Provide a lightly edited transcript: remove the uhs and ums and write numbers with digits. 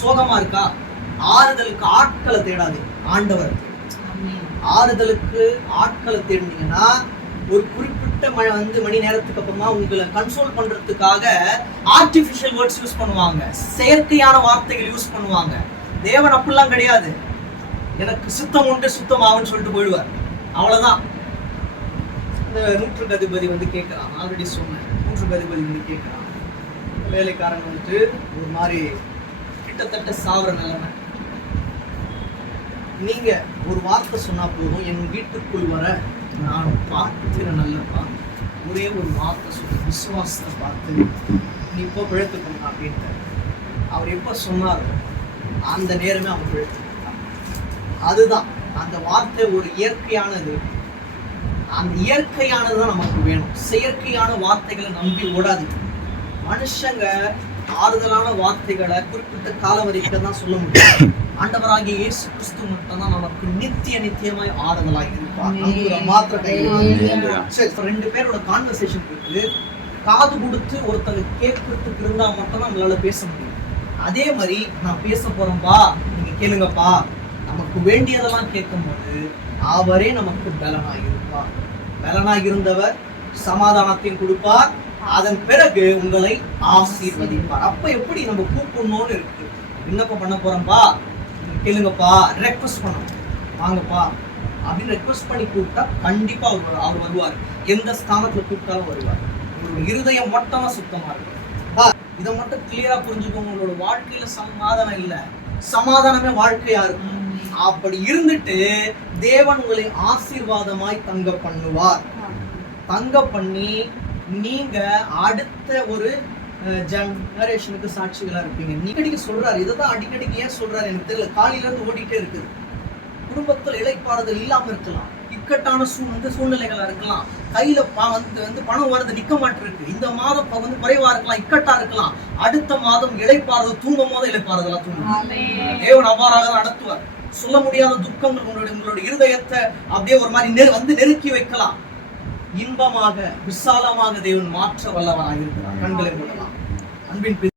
சோகமா இருக்கா, ஆறுதலுக்கு ஆட்களை தேடாது, ஆண்டவர். ஆறுதலுக்கு ஆட்களை தேடினீங்கன்னா ஒரு குறிப்பிட்ட மணி நேரத்துக்கு அப்புறமா உங்களை கன்சோல் பண்றதுக்காக ஆர்டிபிஷியல் வேர்ட்ஸ் யூஸ் பண்ணுவாங்க, செயற்கையான வார்த்தைகள் யூஸ் பண்ணுவாங்க. தேவன் அப்படிலாம் கிடையாது. எனக்கு சுத்தம் உண்டு சுத்தமாகுன்னு சொல்லிட்டு போயிடுவார், அவ்வளவுதான். இந்த நூற்றுக்கு அதிபதி கேட்கிறான், ஆல்ரெடி சொன்னேன், நூற்றுக்கு அதிபதி கேட்கிறான், வேலைக்காரன் ஒரு மாதிரி கிட்டத்தட்ட சாவர நிலைமை. நீங்க ஒரு வார்த்தை சொன்னா போதும், என் வீட்டுக்குள் வர நான் பார்க்கிற நல்லப்பா, ஒரே ஒரு வார்த்தை சொல்லி விசுவாசத்தை பார்த்து நீ இப்போ பிழைத்துக்கணும் அப்படின்ட்டு அவர் எப்ப சொன்னார் அந்த நேரமே அவர் பிழைத்துக்கிட்டார். அதுதான் அந்த வார்த்தை, ஒரு இயற்கையானது. அந்த இயற்கையானதுதான் நமக்கு வேணும். செயற்கையான வார்த்தைகளை நம்பி ஓடாது. மனுஷங்க ஆறுதலான வார்த்தைகளை குறிப்பிட்ட கால வரைக்கும் தான் சொல்ல முடியும். ஆண்டவராகிய இயேசு கிறிஸ்து மட்டும் தான் நமக்கு நித்தியமாய் ஆறுதலாக இருப்பார். ரெண்டு பேரோட கான்வர்சேஷன் இருக்கு, காது கொடுத்து ஒருத்தங்க கேட்கறதுக்கு இருந்தா மட்டும் தான் நம்மளால பேச முடியும். அதே மாதிரி நான் பேச போறேன்பா, நீங்க கேளுங்கப்பா, நமக்கு வேண்டியதெல்லாம் கேட்கும்போது அவரே நமக்கு பலனாயிருப்பார். பலனாயிருந்தவர் சமாதானத்தையும் கொடுப்பார், அதன் பிறகு உங்களை ஆசீர்வதிப்பார். அப்ப எப்படி நம்ம கூப்பிடணும்னு இருக்கு, விண்ணப்பம் பண்ண போறோம்பா, கேளுங்கப்பா, ரெக்வஸ்ட் பண்ணணும், வாங்கப்பா அப்படின்னு ரெக்வஸ்ட் பண்ணி கூப்பிட்டா கண்டிப்பா அவர் வருவார். எந்த ஸ்தானத்துல கூப்பிட்டாலும் வருவார். உங்களோட இருதயம் மட்டும் சுத்தமா இருக்கு. இதை மட்டும் கிளியரா புரிஞ்சுக்கோங்க. உங்களோட வாழ்க்கையில சமாதானம் இல்ல, சமாதானமே வாழ்க்கையா இருக்கும். அப்படி இருந்துட்டு தேவன் உங்களை ஆசீர்வாதமாய் தங்க பண்ணுவார். தங்க பண்ணி நீங்க அடுத்த ஒரு ஜெனரேஷனுக்கு சாட்சிகளா இருப்பீங்க. அடிக்கடி சொல்றாரு, இதைதான் அடிக்கடிக்கு ஏன் சொல்றாரு எனக்கு தெரியல. காலையில இருந்து ஓடிட்டே இருக்குது. குடும்பத்தில் இளைப்பாறுதல் இல்லாம இருக்கலாம், இக்கட்டான சூழ்நிலைகளா இருக்கலாம், கையில பணம் வரது நிக்க மாட்டிருக்கு, இந்த மாதம் குறைவா இருக்கலாம், இக்கட்டா இருக்கலாம், அடுத்த மாதம் இளைப்பாறுதல், தூங்கும் போது இளைப்பாறுதலா தூங்கும். தேவன் அவ்வாறாக தான் நடத்துவார். சொல்ல முடியாத துக்கங்கள் உங்களுடைய இருதயத்தை அப்படியே ஒரு மாதிரி நெருக்கி வைக்கலாம். இன்பமாக விசாலமாக தேவன் மாற்ற வல்லவராக இருக்கிறார். கண்களை மூடலாம். அன்பின்